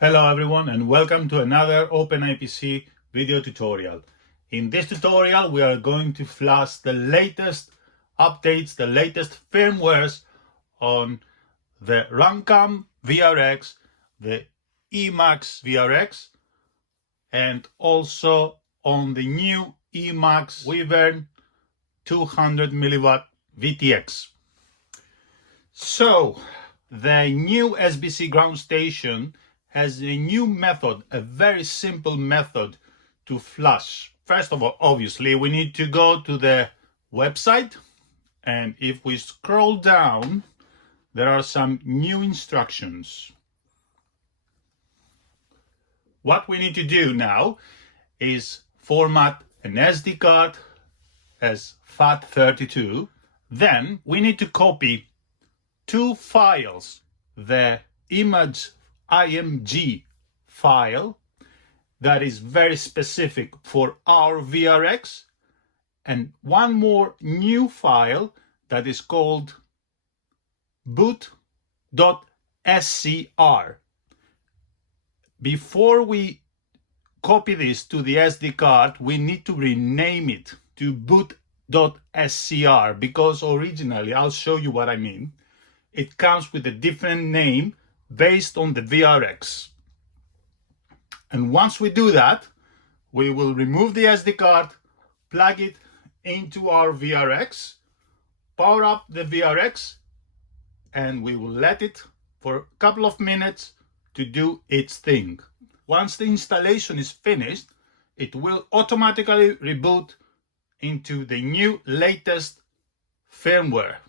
Hello everyone and welcome to another OpenIPC video tutorial. In this tutorial we are going to flash the latest updates, the latest firmwares on the RunCam VRX, the EMAX VRX, and also on the new EMAX Wyvern 200 milliwatt VTX. So the new SBC ground station has a new method, a very simple method to flash. First of all, obviously, we need to go to the website, and if we scroll down, there are some new instructions. What we need to do now is format an SD card as FAT32. Then we need to copy two files, the image IMG file that is very specific for our VRX, and one more new file that is called boot.scr. Before we copy this to the SD card, we need to rename it to boot.scr because originally, I'll show you what I mean, it comes with a different name based on the VRX. And once we do that, we will remove the SD card, plug it into our VRX, power up the VRX, and we will let it for a couple of minutes to do its thing. Once the installation is finished, it will automatically reboot into the new latest firmware.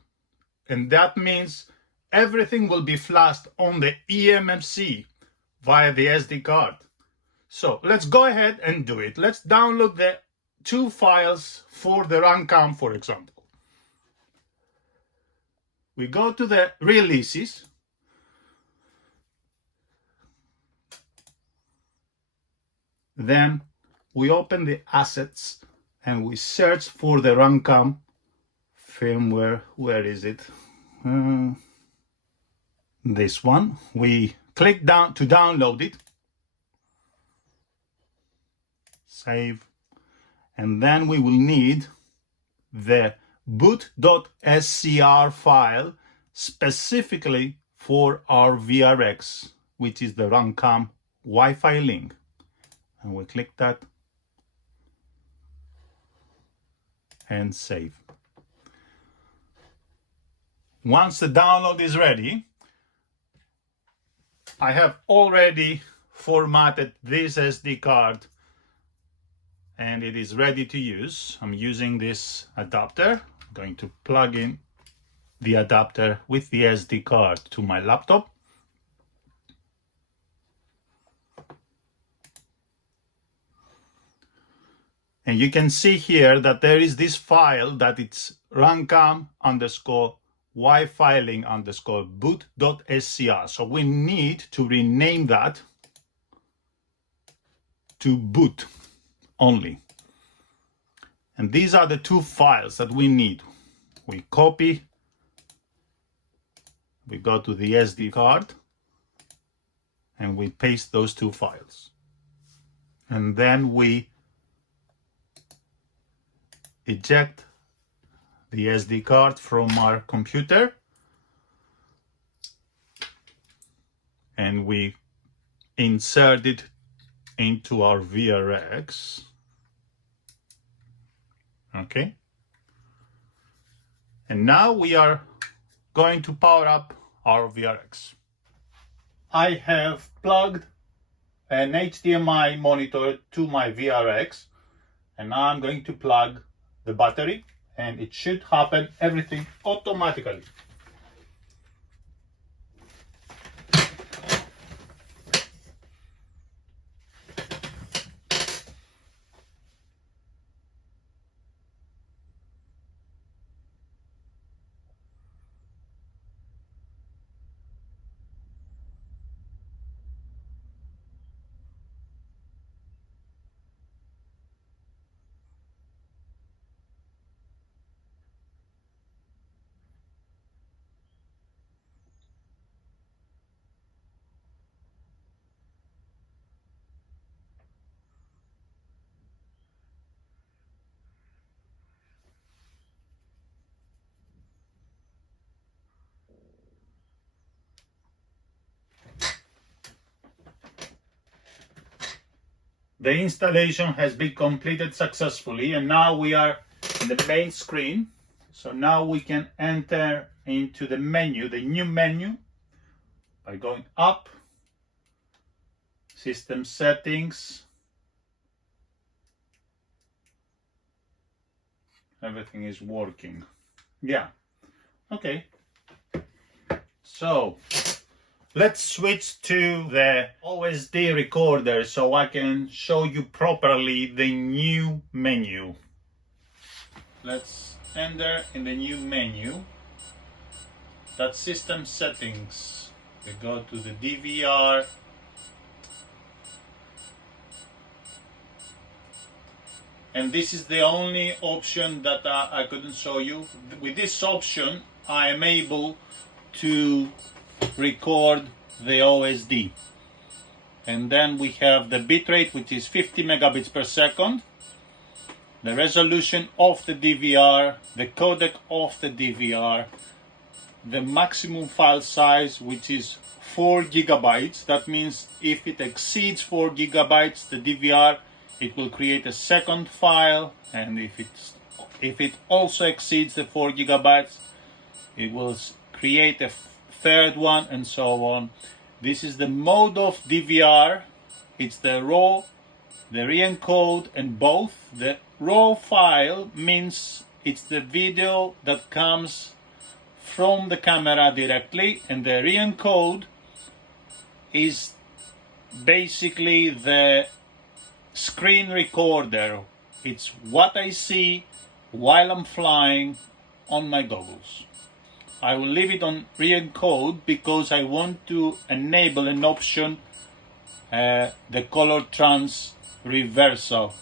And that means everything will be flashed on the eMMC via the SD card. So let's go ahead and do it. Let's download the two files for the RunCam, for example. We go to the releases. Then we open the assets and we search for the RunCam firmware. Where is it? This one. We click down to download it, save, and then we will need the boot.scr file specifically for our VRX, which is the RunCam WifiLink, and we click that and save. Once the download is ready, I have already formatted this SD card and it is ready to use. I'm using this adapter. I'm going to plug in the adapter with the SD card to my laptop. And you can see here that there is this file that it's RunCam_WifiLink_boot.scr. So we need to rename that to boot only. And these are the two files that we need. We copy, we go to the SD card, and we paste those two files. And then we eject the SD card from our computer, and we insert it into our VRX. Okay. And now we are going to power up our VRX. I have plugged an HDMI monitor to my VRX, and now I'm going to plug the battery, and it should happen everything automatically. The installation has been completed successfully, and now we are in the main screen. So now we can enter into the menu, the new menu, by going up, system settings. Everything is working. Yeah, okay. So let's switch to the OSD recorder so I can show you properly the new menu. Let's enter in the new menu. That's system settings. We go to the DVR. And this is the only option that I couldn't show you. With this option, I am able to record the OSD. And then we have the bitrate, which is 50 megabits per second, the resolution of the DVR, the codec of the DVR, the maximum file size, which is 4 gigabytes. That means if it exceeds 4 gigabytes, the DVR, it will create a second file, and if it also exceeds the 4 gigabytes, it will create a third one, and so on. This is the mode of DVR. It's the RAW, the re-encode, and both. The RAW file means it's the video that comes from the camera directly, and the re-encode is basically the screen recorder. It's what I see while I'm flying on my goggles. I will leave it on re-encode because I want to enable an option, the color trans reversal.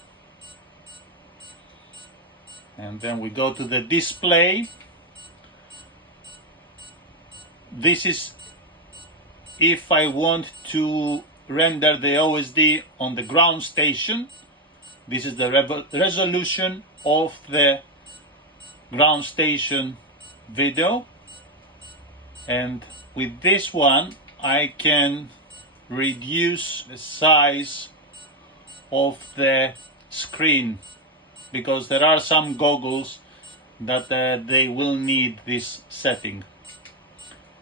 And then we go to the display. This is if I want to render the OSD on the ground station. This is the resolution of the ground station video, and with this one I can reduce the size of the screen, because there are some goggles that they will need this setting.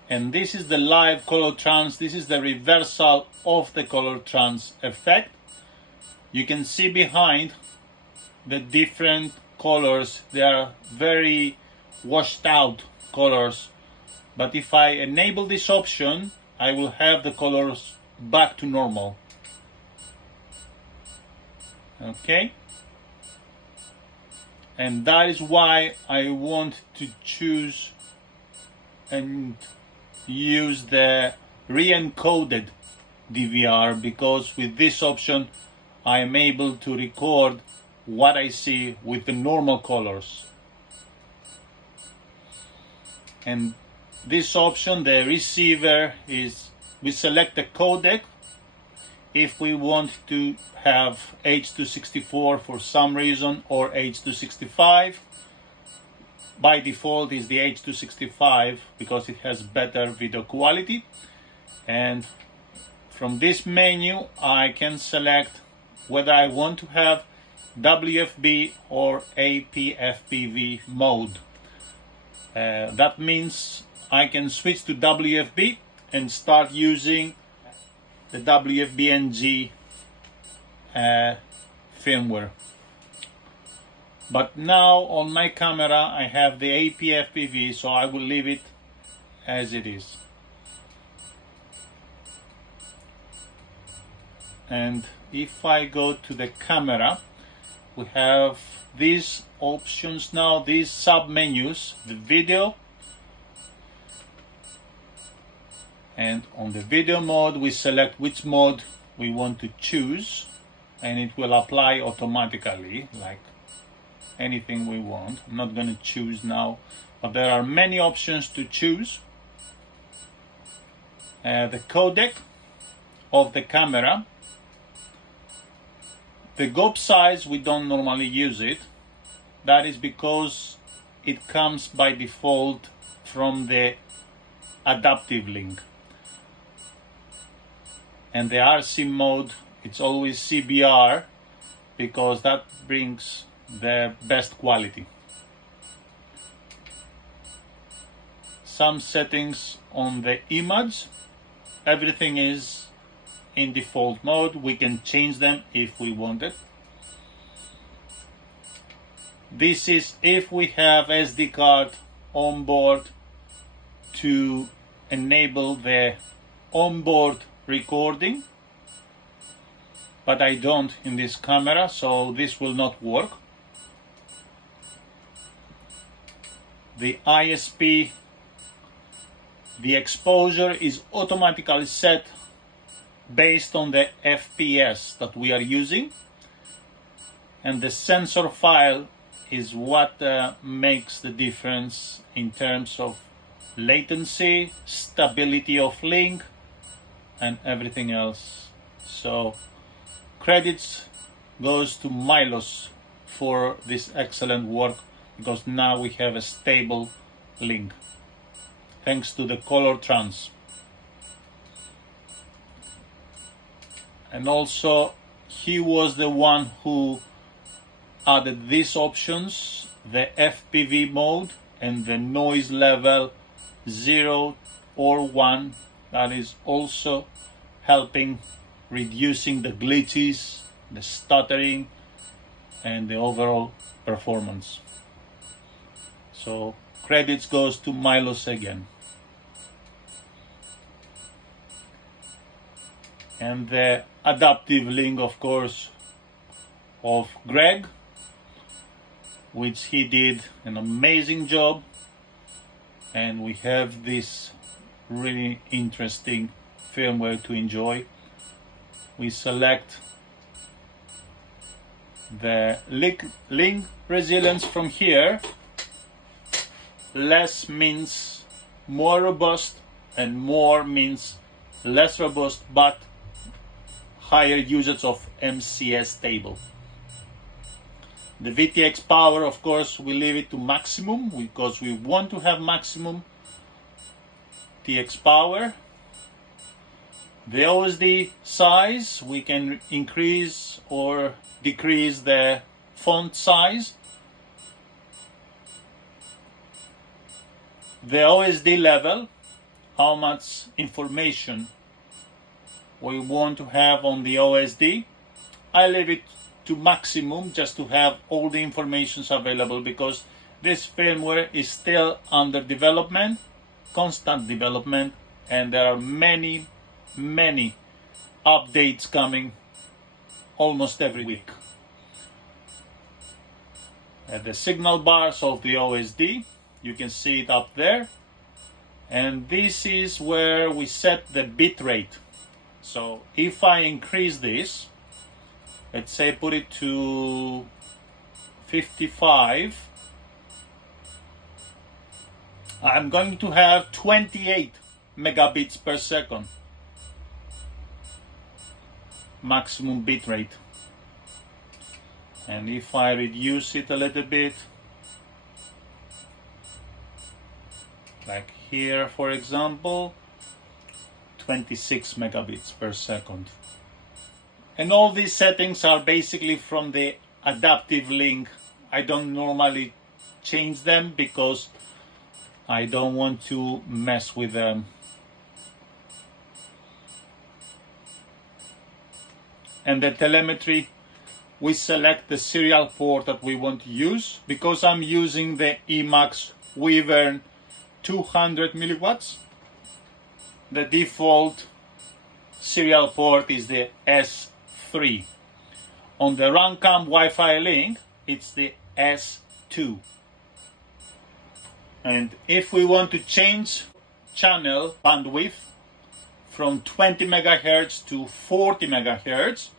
And this is the live color trans. This is the reversal of the color trans effect. You can see behind the different colors. They are very washed out colors. But if I enable this option, I will have the colors back to normal. Okay? And that is why I want to choose and use the re-encoded DVR, because with this option I am able to record what I see with the normal colors. And this option, the receiver, is we select the codec. If we want to have H.264 for some reason, or H.265, by default is the H.265 because it has better video quality. And from this menu I can select whether I want to have WFB or APFPV mode. That means I can switch to WFB and start using the WFB-NG firmware. But now on my camera I have the APFPV, so I will leave it as it is. And if I go to the camera, we have these options now, these sub menus, the video. And on the video mode we select which mode we want to choose, and it will apply automatically like anything we want. I'm not going to choose now, but there are many options to choose. The codec of the camera, the GOP size, we don't normally use it. That is because it comes by default from the adaptive link. And the RC mode It's always CBR because that brings the best quality. Some settings on the image, everything is in default mode. We can change them if we want it. This is if we have SD card on board to enable the onboard recording, but I don't in this camera, so this will not work. The ISP, the exposure is automatically set based on the FPS that we are using, and the sensor file is what makes the difference in terms of latency, stability of link, and everything else. So credits goes to Milos for this excellent work, because now we have a stable link thanks to the colortrans. And also he was the one who added these options, the FPV mode and the noise level 0 or 1, that is also helping reducing the glitches, the stuttering, and the overall performance. So credits goes to Milos again. And the adaptive link, of course, of Greg, which he did an amazing job. And we have this really interesting firmware to enjoy. We select the link resilience from here. Less means more robust and more means less robust, but higher usage of MCS table. The VTX power, of course, we leave it to maximum because we want to have maximum TX power. The OSD size, we can increase or decrease the font size. The OSD level, how much information we want to have on the OSD. I leave it to maximum just to have all the informations available, because this firmware is still under development, constant development, and there are many updates coming almost every week. At the signal bars of the OSD, you can see it up there, and this is where we set the bit rate. So if I increase this, let's say put it to 55, I'm going to have 28 megabits per second maximum bit rate. And if I reduce it a little bit, like here for example, 26 megabits per second. And all these settings are basically from the adaptive link. I don't normally change them because I don't want to mess with them. And the telemetry, we select the serial port that we want to use. Because I'm using the EMAX Wyvern 200 milliwatts, the default serial port is the S3. On the RunCam WifiLink, it's the S2. And if we want to change channel bandwidth from 20 megahertz to 40 megahertz,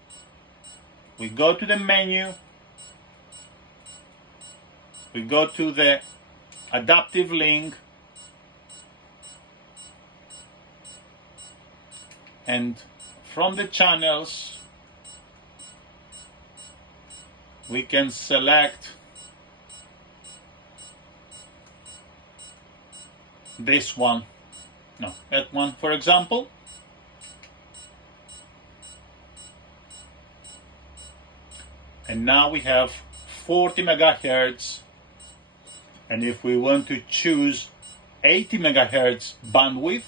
we go to the menu, we go to the adaptive link, and from the channels we can select this one, no, that one for example. And now we have 40 megahertz. And if we want to choose 80 megahertz bandwidth,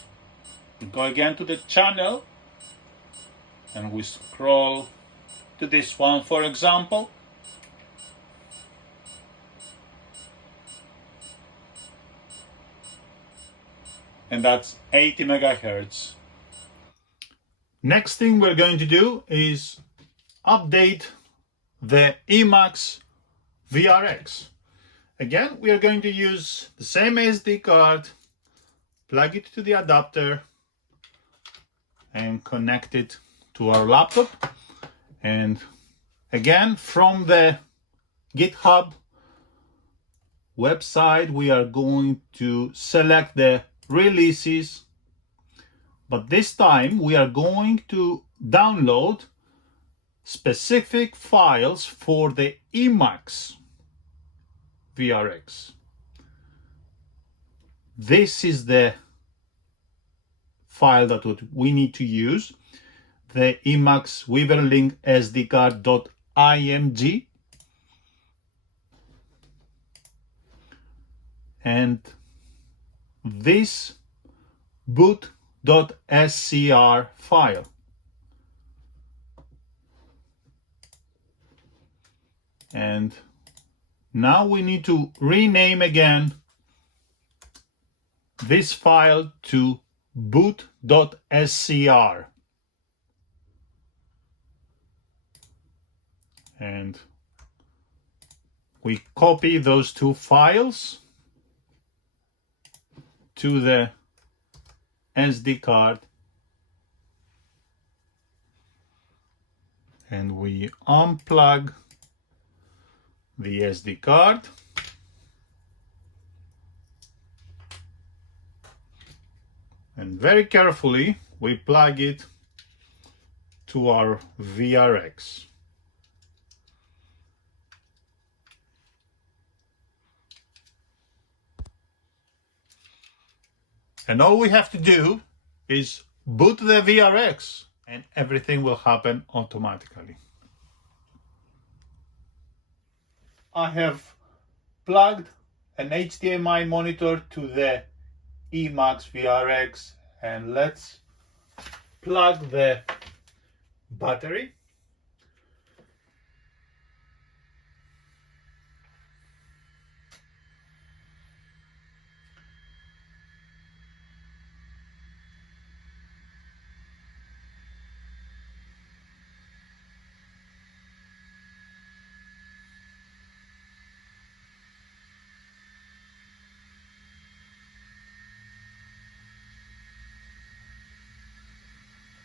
we go again to the channel and we scroll to this one, for example. And that's 80 megahertz. Next thing we're going to do is update the EMAX VRX. Again, we are going to use the same SD card, plug it to the adapter, and connect it to our laptop. And again, from the GitHub website, we are going to select the releases, but this time we are going to download specific files for the EMAX VRX. This is the file that we need to use, the EMAX Wyvern Link SD card.img, and this boot.scr file. And now we need to rename again this file to boot.scr. And we copy those two files to the SD card, and we unplug the SD card, and very carefully we plug it to our VRX. And all we have to do is boot the VRX and everything will happen automatically. I have plugged an HDMI monitor to the EMAX VRX, and let's plug the battery.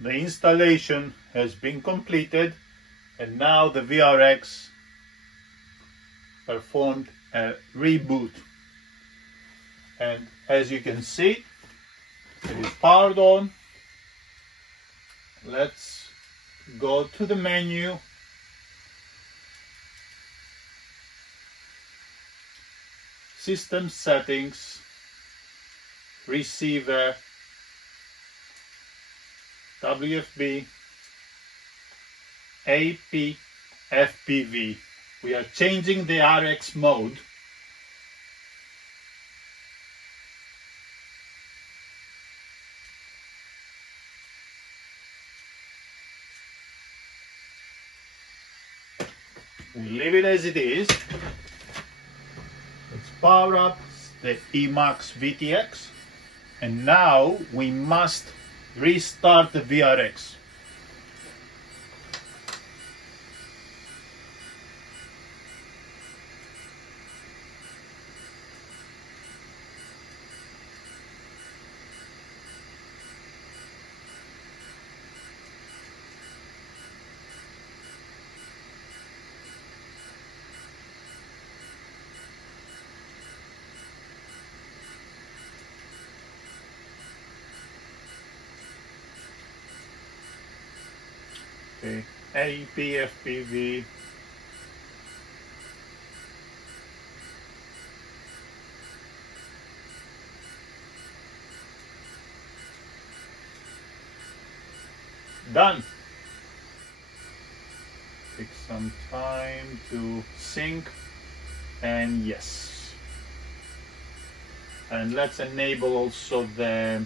The installation has been completed, and now the VRX performed a reboot. And as you can see, it is powered on. Let's go to the menu. System settings, receiver, WFB, APFPV. We are changing the RX mode. We leave it as it is. Let's power up the EMAX VTX, and now we must restart the VRX. Okay, APFPV. Done. Take some time to sync, and yes. And let's enable also the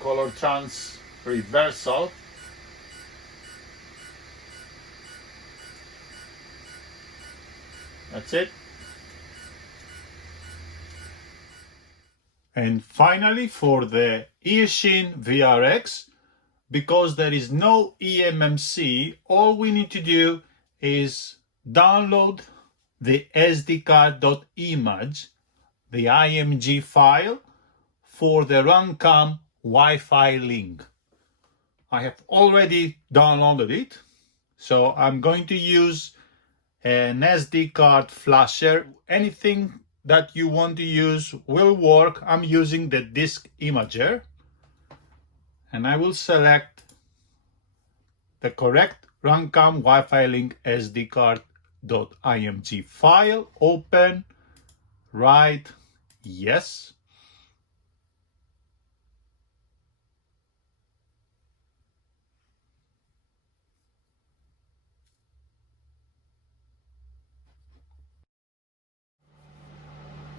color trans reversal. That's it. And finally, for the Eachine VRX, because there is no eMMC, all we need to do is download the SD card.image, the IMG file for the RunCam WifiLink. I have already downloaded it, so I'm going to use an SD card flasher. Anything that you want to use will work. I'm using the disk imager, and I will select the correct RunCam WifiLink SD card.img file, open, write, yes.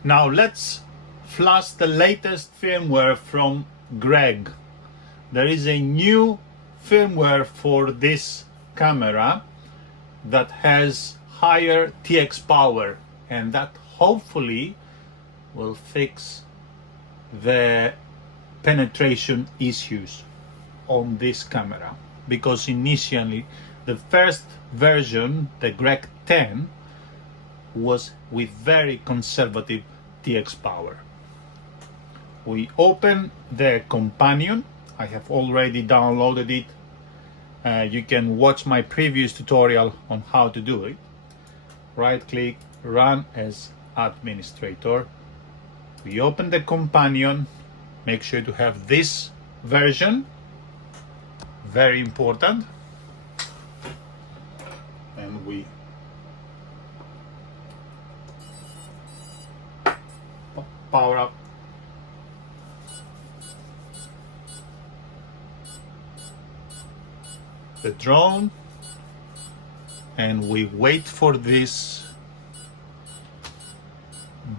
Now let's flash the latest firmware from Greg. There is a new firmware for this camera that has higher TX power, and that hopefully will fix the penetration issues on this camera, because initially the first version, the Greg10, was with very conservative TX power. We open the companion. I have already downloaded it. You can watch my previous tutorial on how to do it. Right click, run as administrator. We open the companion. Make sure to have this version, very important. And we power up the drone, and we wait for this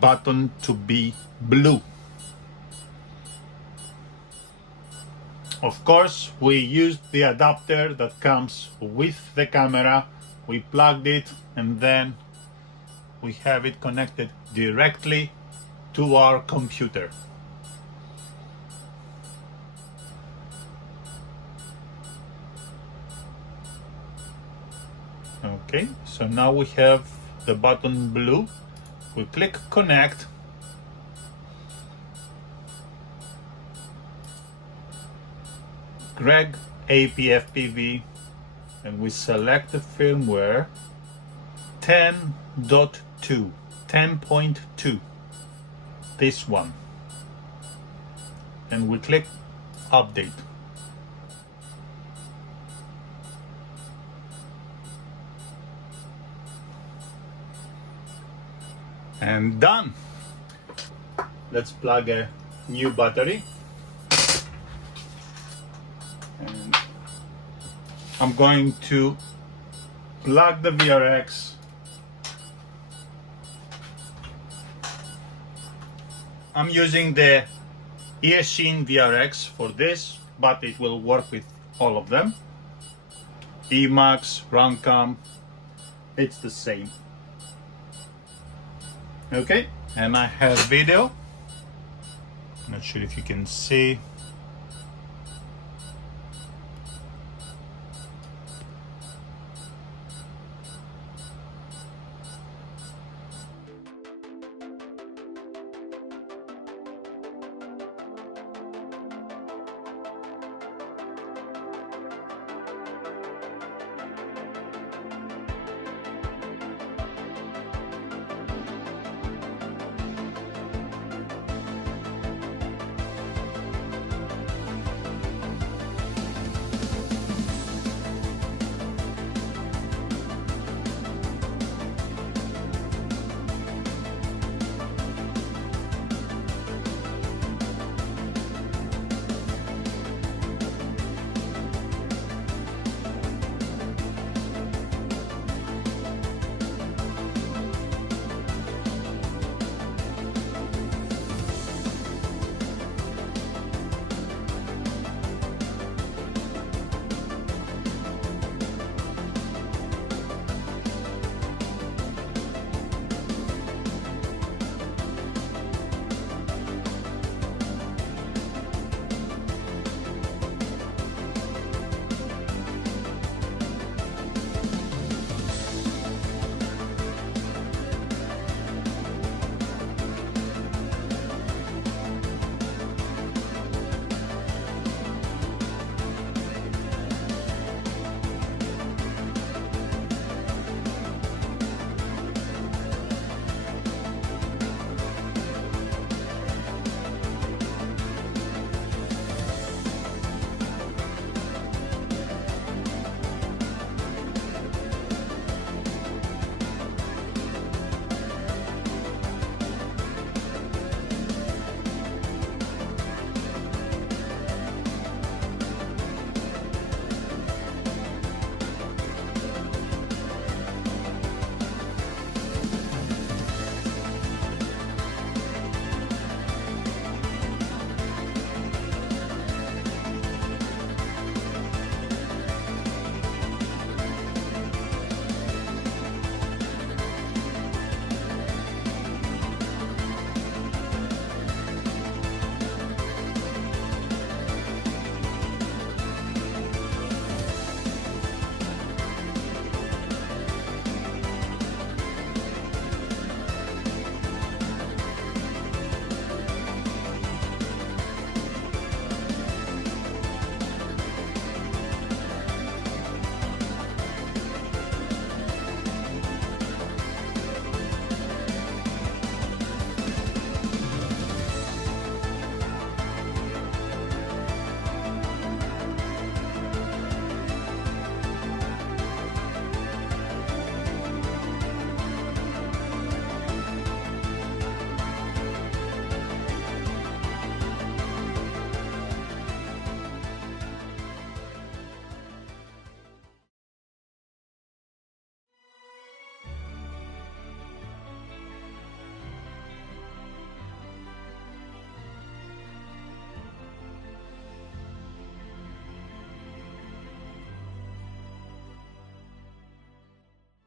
button to be blue. Of course, we used the adapter that comes with the camera. We plugged it, and then we have it connected directly to our computer. Okay, so now we have the button blue. We click connect. Greg APFPV, and we select the firmware 10.2, 10.2, this one, and we click update. And done. Let's plug a new battery. And I'm going to plug the VRX. I'm using the Eachine VRX for this, but it will work with all of them. EMAX, RunCam, it's the same. Okay, and I have video. Not sure if you can see.